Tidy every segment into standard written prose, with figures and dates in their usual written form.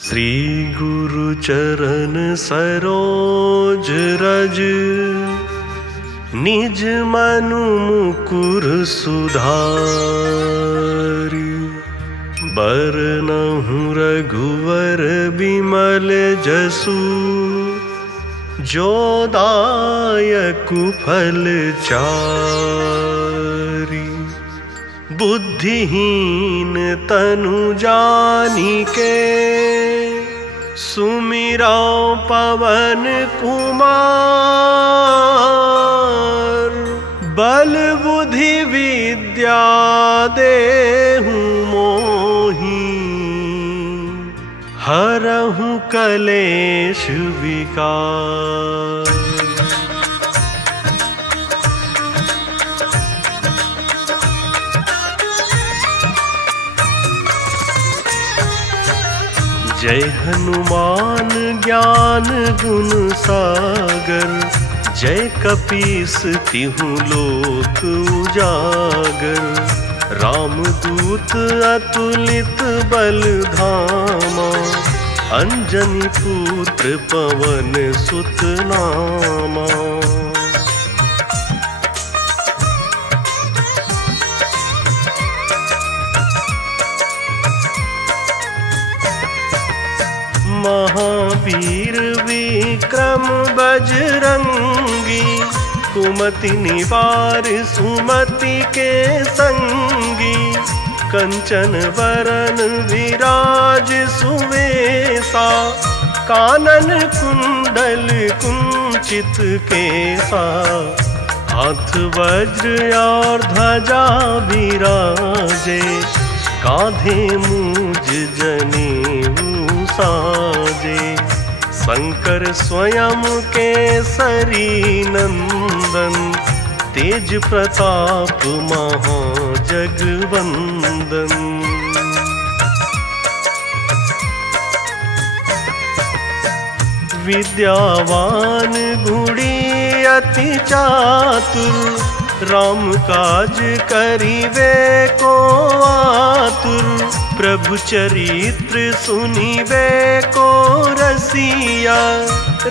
श्री गुरु चरण सरोज रज, निज मनु मुकुर सुधारि। बरनहुँ रघुवर बिमल जसु, जो दायकु फल चारि। बुद्धिहीन तनु जानिके, सुमिरौ पवन कुमार। बल बुद्धि विद्या देहु मोहि, हरहु कलेश विकार। जय हनुमान ज्ञान गुण सागर, जय कपीस तिहुँ लोक उजागर। रामदूत अतुलित बल धामा, अंजनी पुत्र पवन सुत नामा। महावीर विक्रम बजरंगी, कुमति निवार सुमति के संगी। कंचन वरन विराज सुवेसा, कानन कुंडल कुंचित केसा। हाथ वज्र और ध्वजा विराजे, कांधे मूज जनेऊ साजे। शंकर स्वयं केसरी नंदन, तेज प्रताप महाजगवंदन। विद्यावान गुणी अति चातुर, राम काज करिवे को आतुर। प्रभु चरित्र सुनिवे को रसिया,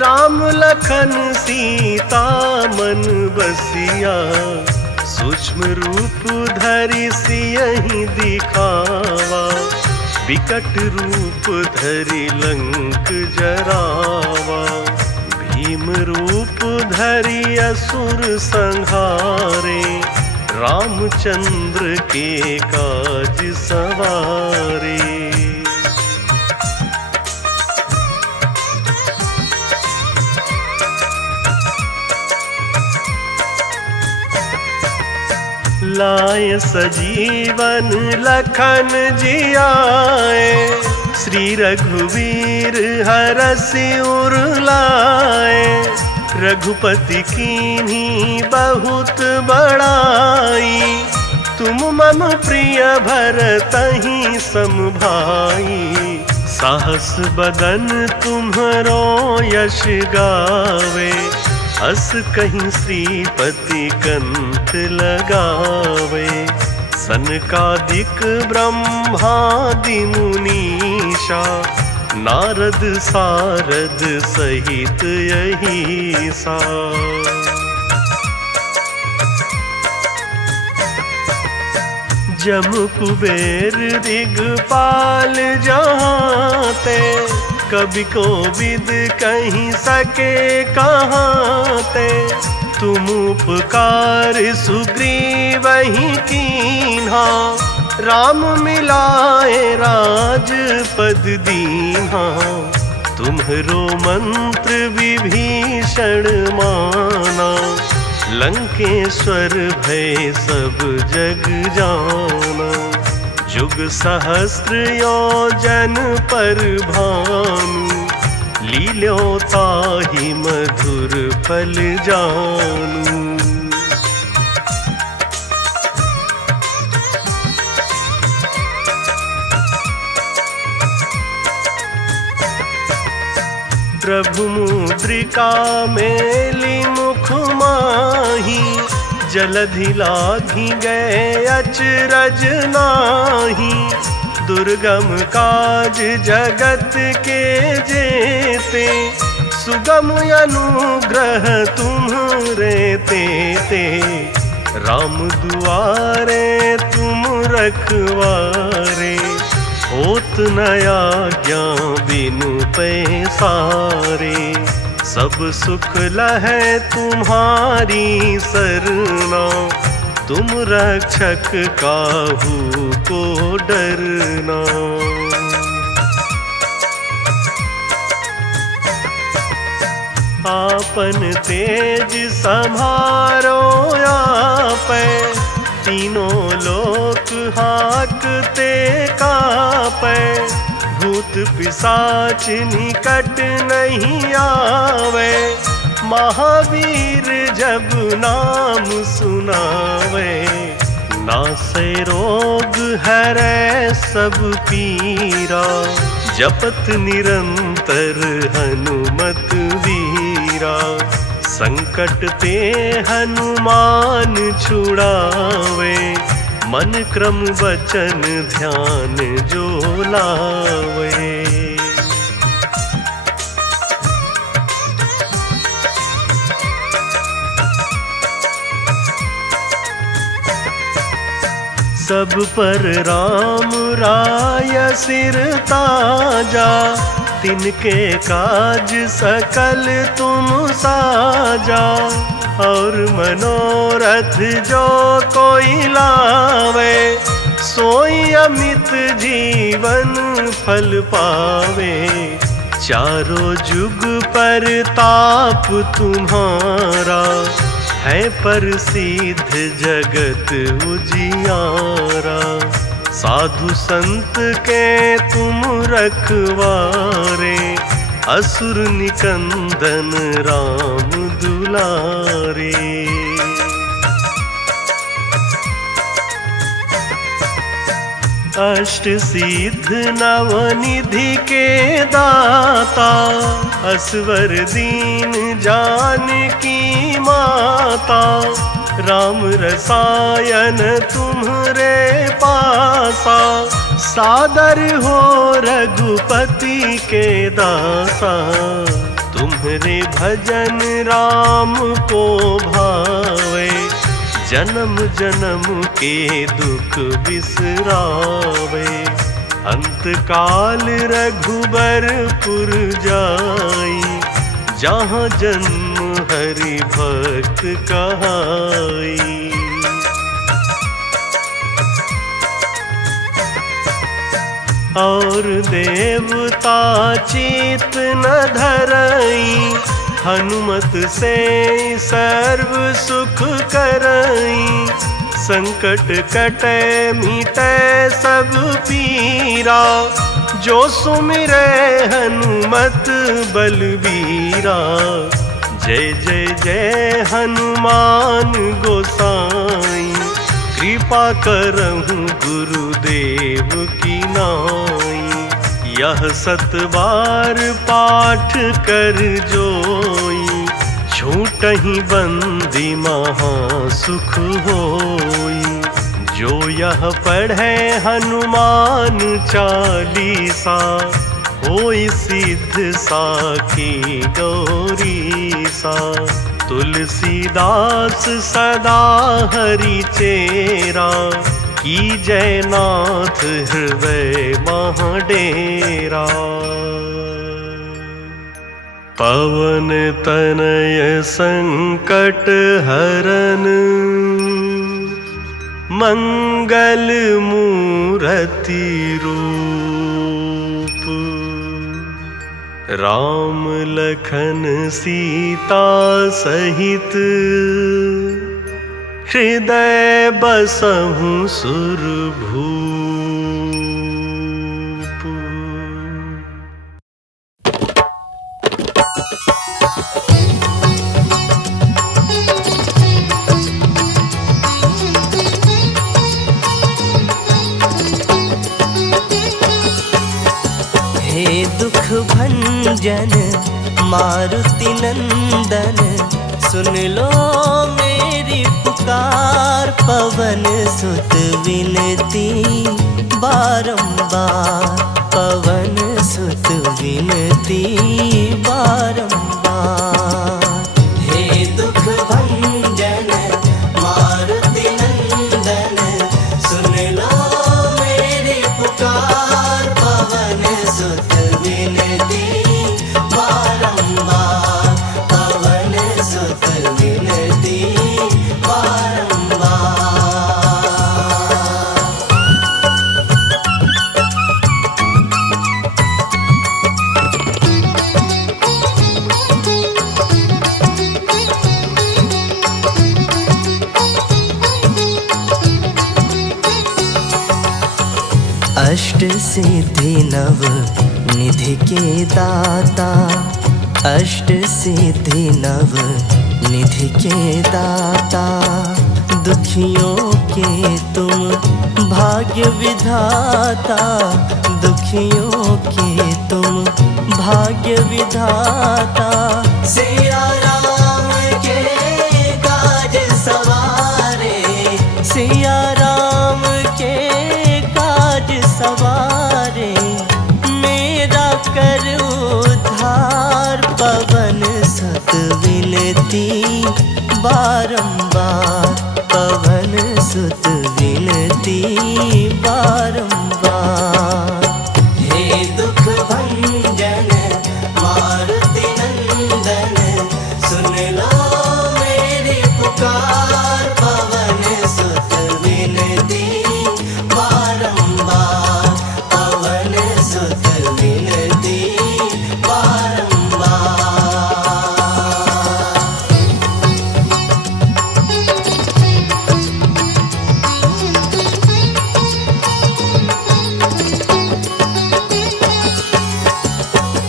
राम लखन सीता मन बसिया। सूक्ष्म रूप धरि सियहि दिखावा, विकट रूप धरि लंक जरावा। भीम रूप धरि असुर संहारे, रामचंद्र के काज सवारे। लाय सजीवन लखन जियाए, श्री रघुवीर हरषि उर लाए। रघुपति कीन्ही बहुत बड़ाई, तुम मम प्रिय भरतहि सम भाई। साहस बदन तुम्हरो यश गावे, अस कहीं श्रीपति कंठ लगावे। सनकादिक ब्रह्मादि मुनीषा, नारद सारद सहित अहीसा। जम कुबेर दिगपाल जहाँते, कवि कोविद कहीं सके कहाँते। तुम उपकार सुग्रीवहि कीन्हा, राम मिलाए राजपद दीन्हा। तुम्हरो मंत्र विभीषण माना, लंकेश्वर भय सब जग जाना। जुग सहस्र योजन पर भानु, लील्यो ताहि मधुर फल जानू। प्रभु मुद्रिका मेली मुख माही, जलधि लाघि गए अचरज नाही। दुर्गम काज जगत के जेते, सुगम अनुग्रह तुम्हरे तेते। राम दुआरे तुम रखवारे, होत न आज्ञा बिनु पैसारे। सब सुख लहै तुम्हारी सरना, तुम रक्षक काहू को डरना। आपन तेज सम्हारो आपै, तीनों लोक हाकते कापै। भूत पिशाच निकट नहीं आवे, महावीर जब नाम सुनावे। नासै रोग हरै सब पीरा, जपत निरंतर हनुमत वीरा। संकट ते हनुमान छुड़ावे, मन क्रम वचन ध्यान जो लावे। सब पर राम राय सिर ताजा, तिनके काज सकल तुम साजा। और मनोरथ जो कोई लावे, सोई अमित जीवन फल पावे। चारों जुग पर ताप तुम्हारा, है प्रसिद्ध जगत उजियारा। साधु संत के तुम रखवारे, असुर निकंदन राम दुलारे। अष्ट सिद्ध नवनिधि के दाता, असवर दीन जानकी माता। राम रसायन तुम्हरे पासा, सादर हो रघुपति के दासा। तुम्हरे भजन राम को भावे, जन्म जन्म के दुख बिसरावे। अंत काल रघुबरपुर जाई, जहाँ जन्म हरि भक्त कहाई। और देवता चित न धरई, हनुमत से सर्व सुख करई। संकट कटे मिटे सब पीरा, जो सुमिरे हनुमत बलबीरा। जय जय जय हनुमान गोसाई, कृपा करहु गुरुदेव की नाई। यह 7 बार पाठ कर जोई, छूटहि बंदी महा सुख होई। जो यह पढ़े हनुमान चालीसा, होई सिद्ध साखी गौरीसा। तुलसीदास सदा हरि चेरा, की जयनाथ हृदय महाडेरा। पवन तनय संकट हरन, मंगल मूरति रूप। राम लखन सीता सहित, हृदय बसहु सुरभूप। हे दुख भंजन मारुति नंदन, सुन लो मेरी पुकार। पवन सुत विनती बारंबार पवन सुत विनती बारंबार। हे दुख भंजन मारुति नंदन सुन लो मेरी पुकार पवन सुत विनती बारंबार पवन सुत विनती बारंबार। अष्ट सिद्धि नव निधि के दाता अष्ट सिद्धि नव निधि के दाता दुखियों के तुम भाग्य विधाता दुखियों के तुम भाग्य विधाता। सिया राम के काज सवारे सिया राम के काज सवारे मेरा कर उद्धार पवन सुत विनती बारंबार पवन सुत विनती बारंबार। हे दुख भंजन मारुति नंदन सुन लो मेरी पुकार पवन सुत विनती बारंबार पवन सुत विनती बारंबार।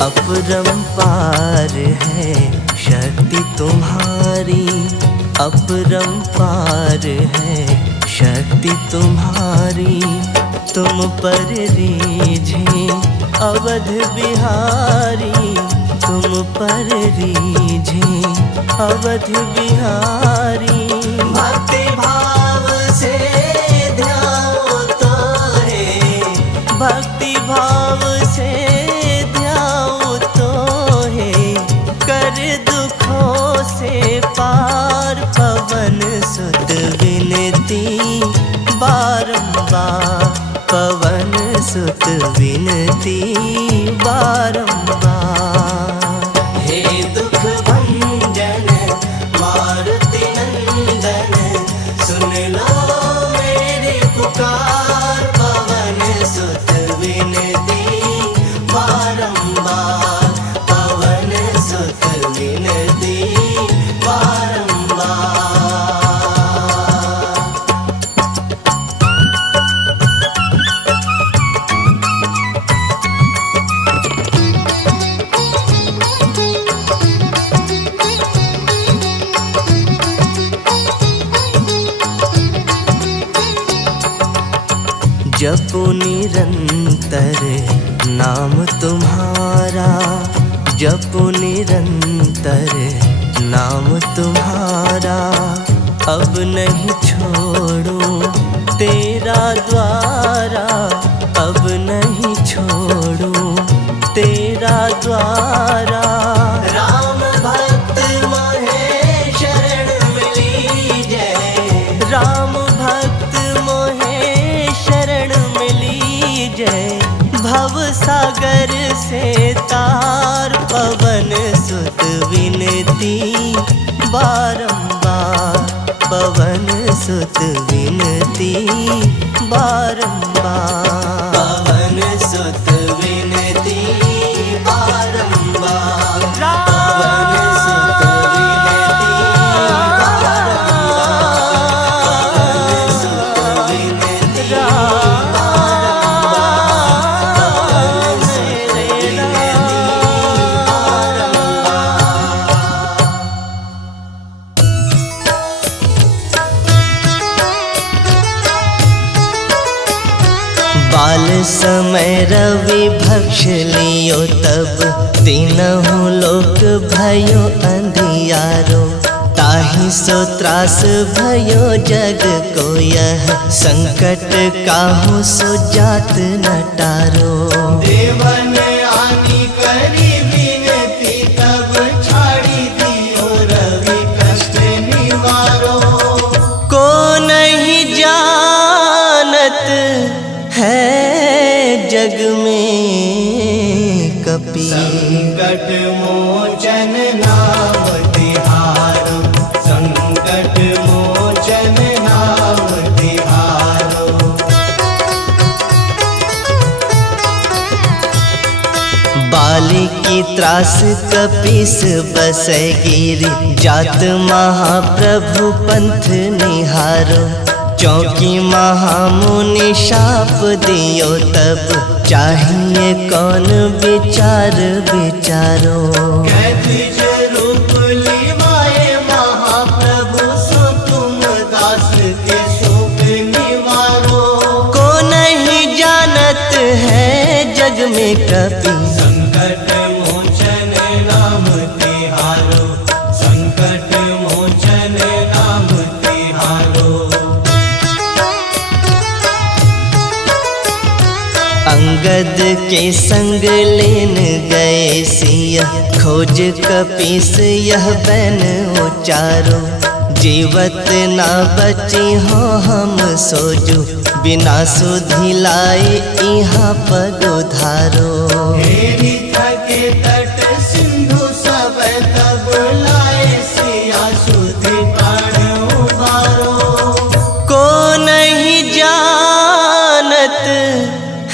अपरंपार है शक्ति तुम्हारी अपरंपार है शक्ति तुम्हारी तुम पर रीझे अवध बिहारी तुम पर रीझे अवध बिहारी। भक्ति भाव से ध्याओ तो है भक्ति भाव से कर दुखों से पार पवन सुत विनती बारंबार पवन सुत विनती बारंबार। हे दुख भंजन मारुति नंदन सुन लो मेरी पुकार पवन सुत विनती बारंबार पवन सुत विनती बारंबार। जपो निरंतर नाम तुम्हारा जपो निरंतर नाम तुम्हारा अब नहीं छोड़ो तेरा द्वारा अब नहीं छोड़ो तेरा द्वारा। राम भक्त मोहे शरण मिली जय राम भक्त मोहे शरण मिली जय भव सागर से तार पवन सुत विनती बारंबार पवन सुत विनती बारंबार पवन सुत विनती बारंबार पवन सुत विनती बारंबार पवन सुत विनती बाल समय रवि भक्ष लियो तब तीनहु लोक भयो अंधियारो ताहि सो त्रास भयो जग को यह संकट काहू सो जात न टारो। देवन आनी करी विनती तब छाड़ी दियो रवि कष्ट निवारो। को नहीं जानत है जग में कपि, संकट मोचन नाम तिहारो, संकट मोचन नाम तिहारो। बाली की त्रास कपीस बसै गिरी, जात महाप्रभु पंथ निहारो। चौकी महामुनि शाप दियो तब, चाहिए कौन विचार विचारो। कैथिज रूप लिवाए महाप्रभु सो तुम दास के शोक निवारो। को नहीं जानत है जग में कपि, संकट मोचन नाम तिहारो, संकट मोचन नाम तिहारो। अंगद के संग लेन गए सिया, खोज कपीस यह बैन उचारो। जीवत ना बची हो हम सोजो, बिना सुधि लाए यहाँ पग उधारो। हेरी थके तट सिंधु सब तब लाए सिया सुधि प्राण उबारो। को नहीं जानत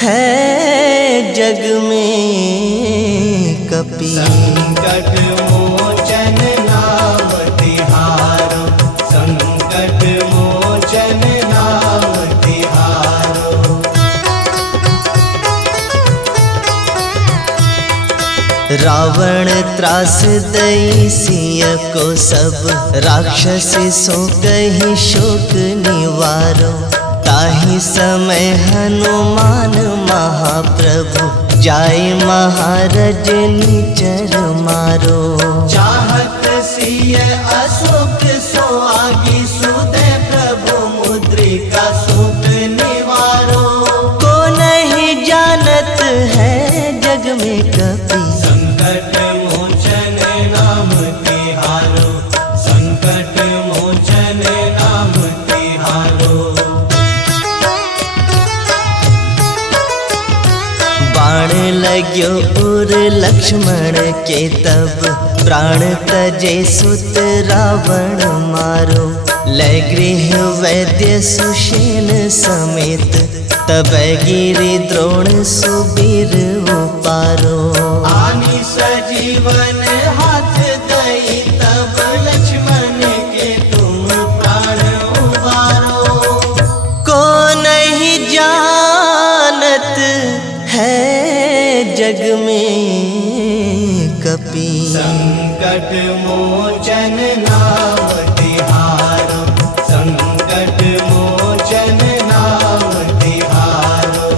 है जग में कपि, संकट मोचन नाम तिहारो, संकट मोचन नाम तिहारो। रावण त्रास दई सिय को सब, राक्षस सो कही शोक निवारो। ताहि समय हनुमान महाप्रभु, जाय महारज निचर मारो। चाहत सिय अशोक सो आगी, सुदय प्रभु मुद्रिका शोक निवारो। को नहीं जानत है जग में कपि, संकट मोचन नाम तिहारो, संकट मोचन नाम तिहारो। बाण लाग्यो उर लक्ष्मण के तब, प्राण तजे सुत रावण मारो। लै गृह वैद्य सुषेण समेत, तब गिरि द्रोण सुबीर उपारो। आनी सजीवन हाथ दई तब लक्ष्मण के तुम प्राण उबारो। को नहीं जानत है जग में कपि, संकट मोचन नाम तिहारो, संकट मोचन नाम तिहारो।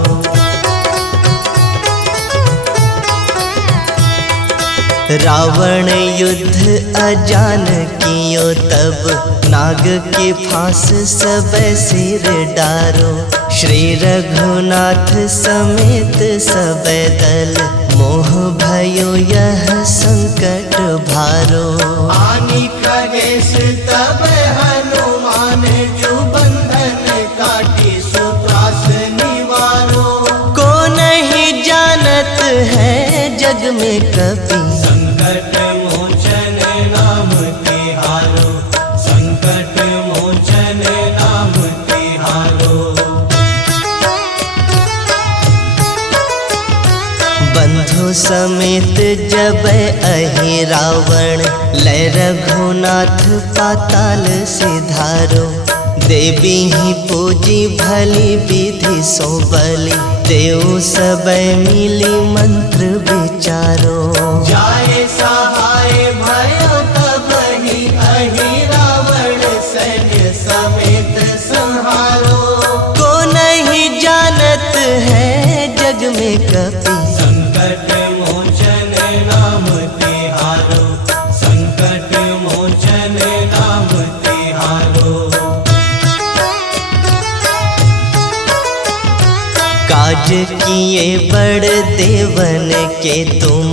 रावण युद्ध अजान कियो तब, नाग के फांस सब सिर डारो। श्री रघुनाथ समेत सब दल, मोह भयो यह संकट भारो। आनी खगेश तब हनुमान, जो बंधन काटी सो त्रास निवारो। को नहीं जानत है जग में कपि, संकट मोचन नाम तिहारो, संकट मोचन नाम तिहारो। बंधु समेत जब अहि रावण, लै रघुनाथ पाताल सिधारो। देवी ही पूजी भली विधि सो बलि, देव सब मिली मंत्र विचारो। जाए सहाय भयो तब ही अहि रावण, सैन्य समेत संहारो। को नहीं जानत है जग में कपि, संकट मोचन नाम तिहारो, संकट मोचन नाम किए बड़ देवन के तुम,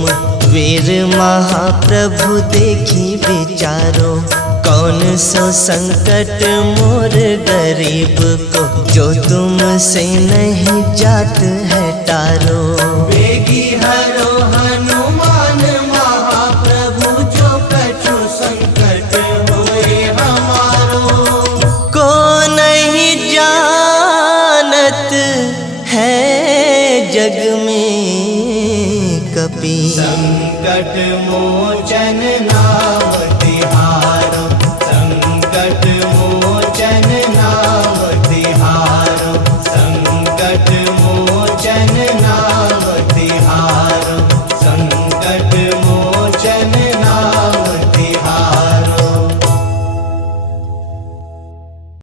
वीर महाप्रभु देखी विचारो। कौन सो संकट मोर गरीब को, जो तुमसे नहीं जात है टारो। वेगी हरो हनुमान महाप्रभु, जो कछु संकट होए हमारो। को नहीं जानत है जग में कपि, संकट मोचन नाम